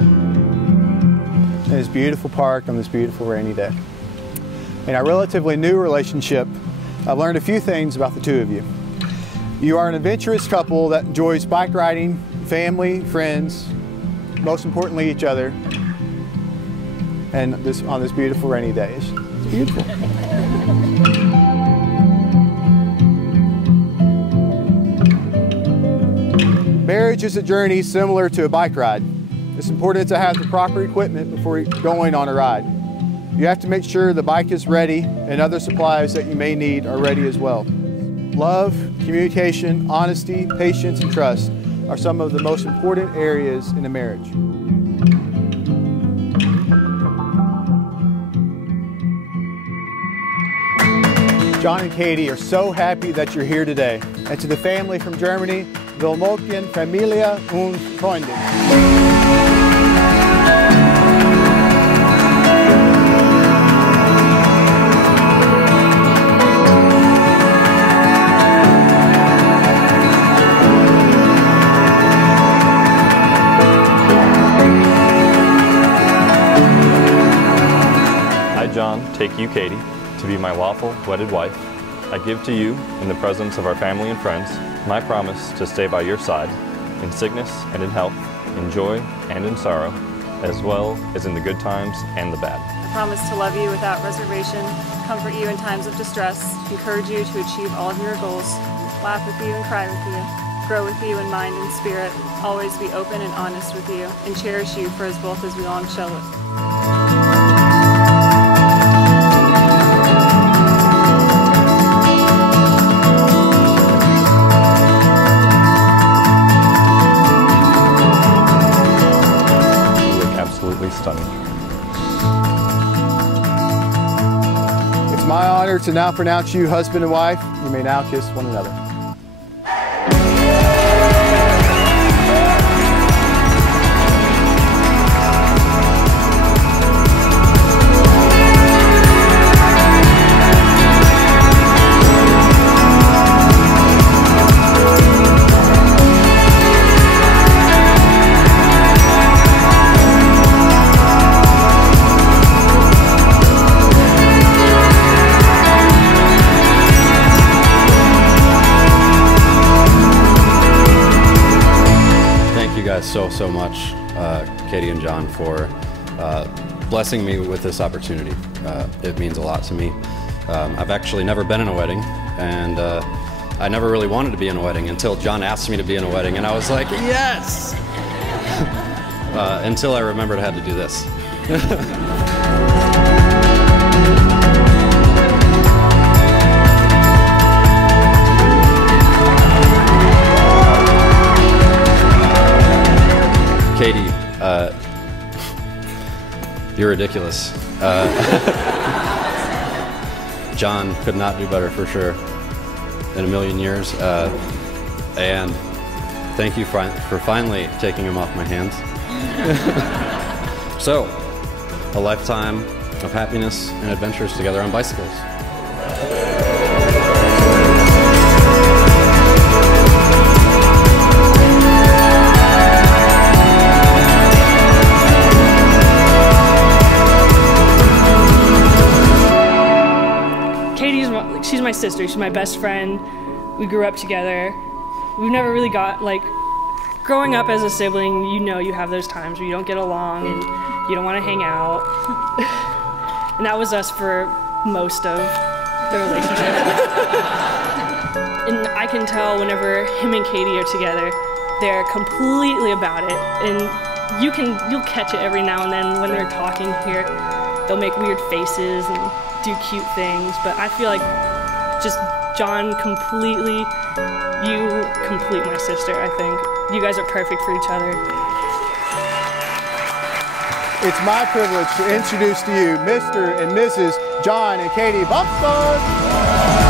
in this beautiful park on this beautiful rainy day. In our relatively new relationship, I've learned a few things about the two of you. You are an adventurous couple that enjoys bike riding, family, friends, most importantly each other, and on this beautiful rainy day. It's beautiful. Marriage is a journey similar to a bike ride. It's important to have the proper equipment before going on a ride. You have to make sure the bike is ready and other supplies that you may need are ready as well. Love, communication, honesty, patience, and trust are some of the most important areas in a marriage. John and Catie are so happy that you're here today. And to the family from Germany, Willkommen Familie und Freunde. I, John, take you, Catie, to be my lawful, wedded wife. I give to you, in the presence of our family and friends, my promise to stay by your side, in sickness and in health, in joy and in sorrow, as well as in the good times and the bad. I promise to love you without reservation, comfort you in times of distress, encourage you to achieve all of your goals, laugh with you and cry with you, grow with you in mind and spirit, always be open and honest with you, and cherish you for as both as we long shall live. Stunning. It's my honor to now pronounce you husband and wife. You may now kiss one another. So much, Catie and John, for blessing me with this opportunity. It means a lot to me. I've actually never been in a wedding, and I never really wanted to be in a wedding until John asked me to be in a wedding, and I was like, yes! Until I remembered I had to do this. Catie, you're ridiculous. John could not do better, for sure, in a million years. And thank you for finally taking him off my hands. So, a lifetime of happiness and adventures together on bicycles. She's my sister, she's my best friend. We grew up together. We've never really got, growing up as a sibling, you know you have those times where you don't get along and you don't want to hang out. And that was us for most of the relationship. And I can tell whenever him and Catie are together, they're completely about it. And you'll catch it every now and then when they're talking here. They'll make weird faces and do cute things, but I feel like just John completely, you complete my sister, I think. You guys are perfect for each other. It's my privilege to introduce to you Mr. and Mrs. John and Catie Baumstark.